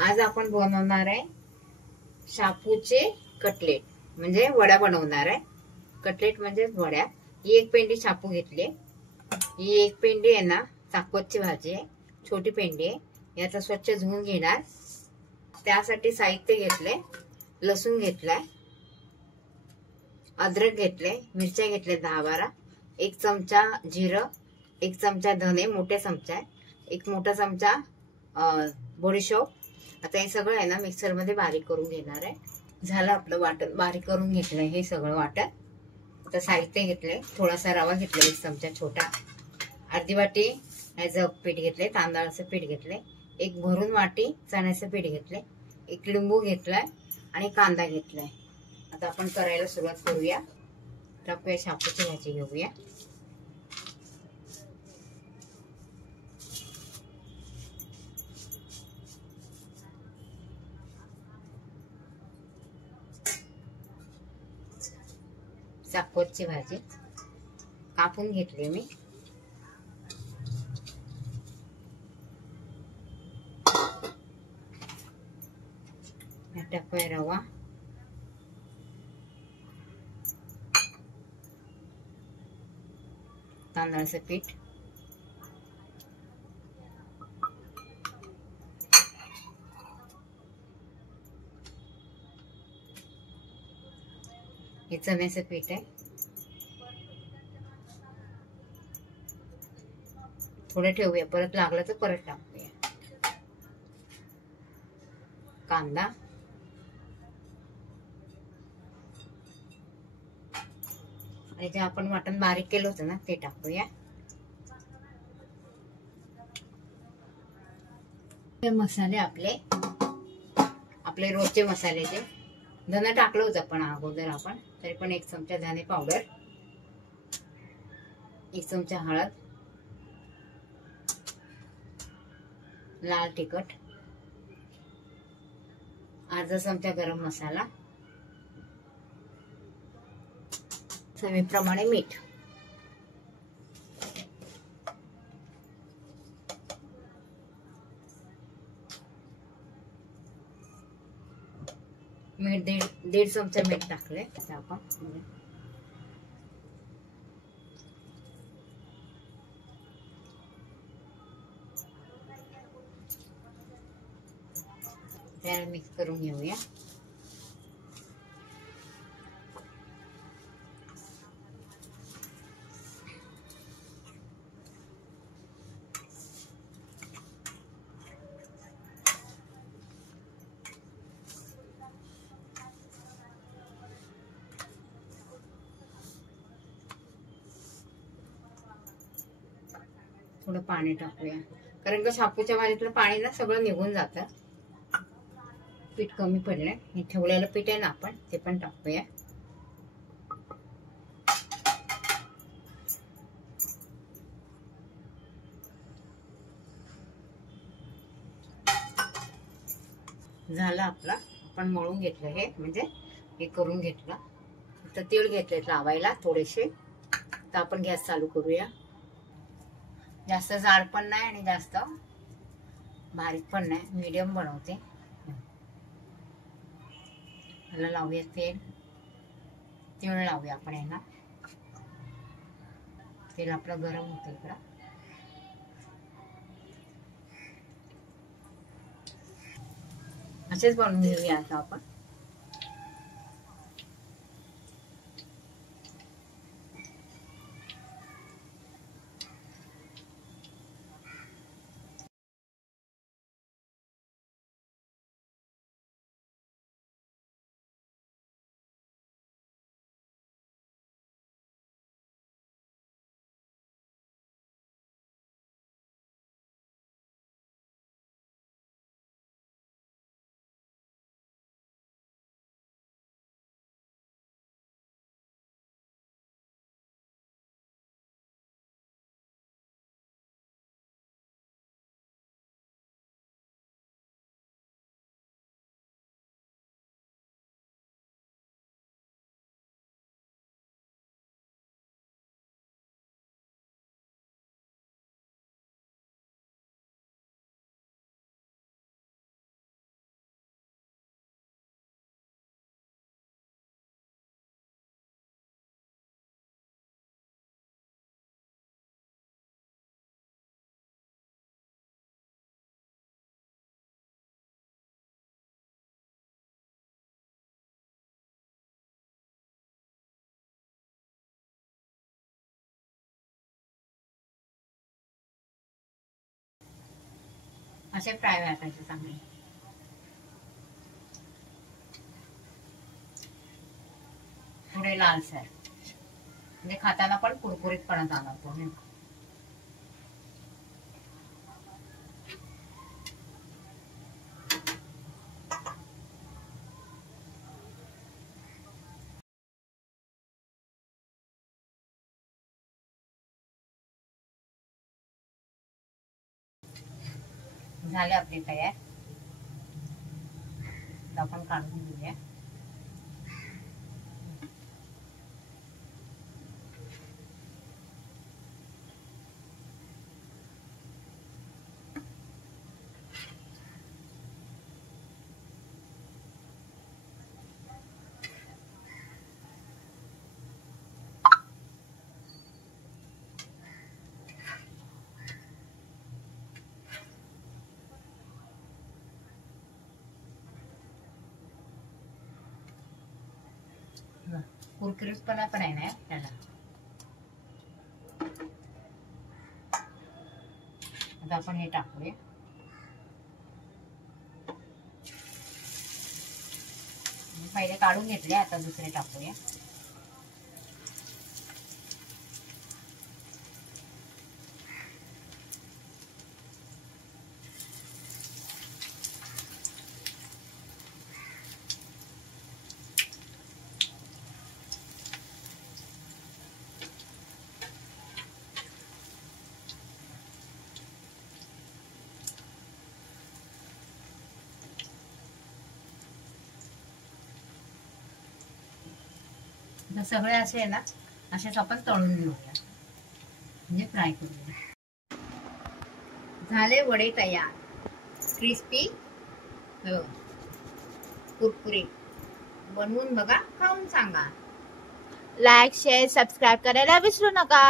आज आपण बनवणार आहे शापूचे कटलेट, म्हणजे वड्या बनवणार आहे। कटलेट म्हणजे वड्या। ही एक पेंडी शापू घेतली, ही एक पेंडी आहे ना चाकवतची भाजी आहे, छोटी पेंडी आहे। याचा स्वच्छ धुवून घेणार। त्यासाठी साहित्य घेतले, लसूण घेतलाय, अद्रक घेतले, मिरच्या घेतले 10-12, एक चमचा जिरं, एक चमचा धने मोठे चमचा आहे, एक मोठा चमचा बडीशोप। आता हे सगळं आहे ना मिक्सर मध्ये बारीक करून घेणार आहे। झालं आपलं वाटण बारीक करून घेतलंय हे सगळं वाटण। आता साहित्य घेतले, थोडासा रवा घेतला 1 चमचा छोटा, अर्धी वाटी ह्याचं पीठ घेतले, तांदळाचं पीठ घेतले, एक भरून वाटी चण्याचं पीठ घेतले, एक लिंबू घेतलाय आणि कांदा घेतलाय। आता आपण करायला सुरुवात करूया। टाकूया शापूची भाजी घेऊया। चाकवतची भाजी कापून घेतली मी। टाकूया रवा, तांदळाचं पीठ, हे चण्याचं पीठ आहे, थोडं ठेवूया, परत लागलं तर परत टाकूया। कांदा, आणि जे आपण वाटण बारीक केलं होतं ना ते टाकूया। हे मसाले आपले रोजचे मसाले, जे धने टाकलं होतं पण अगोदर आपण, तरी पण 1 चमचा धने पावडर, 1 चमचा हळद, लाल तिखट, अर्धा चमचा गरम मसाला, चवीप्रमाणे मीठ। मीठ दीड चमचा मीठ टाकले आपण। त्याला मिक्स करून घेऊया। थोडं पाणी टाकूया, कारण का शापूच्या भाजीतलं पाणी ना सगळं निघून जातं। पीठ कमी पडलंय, हे ठेवलेलं पीठ आहे ना आपण ते पण टाकूया। झालं आपलं, आपण मळून घेतलं हे, म्हणजे हे करून घेतलं। तर तीळ घेतलेत लावायला थोडेसे। तर आपण गॅस चालू करूया। जास्त जाड पण नाही आणि जास्त बारीक पण नाही, मीडियम बनवते। ह्याला लावूया तीळ लावूया आपण ह्याला। तेल आपलं गरम होतं इकडं। असेच बनवून घेऊया आता आपण। असे फ्राय करायचे चांगले. थोडे लालसर म्हणजे खाताना पण कुरकुरीतपणा जाणवतो. झाले आपले तयार. आपण काढून घेऊया. कुरकुरीतपणा पण आहे ना त्याला. आता आपण हे टाकूया. पहिले काढून घेतले, आता दुसरे टाकूया. सगळे असे आहे ना, असेच आपण तळून घेऊया, म्हणजे फ्राय करूया. झाले वडे तयार, क्रिस्पी कुरकुरीत. बनवून बघा, खाऊन सांगा. लाईक शेअर सबस्क्राईब करायला विसरू नका.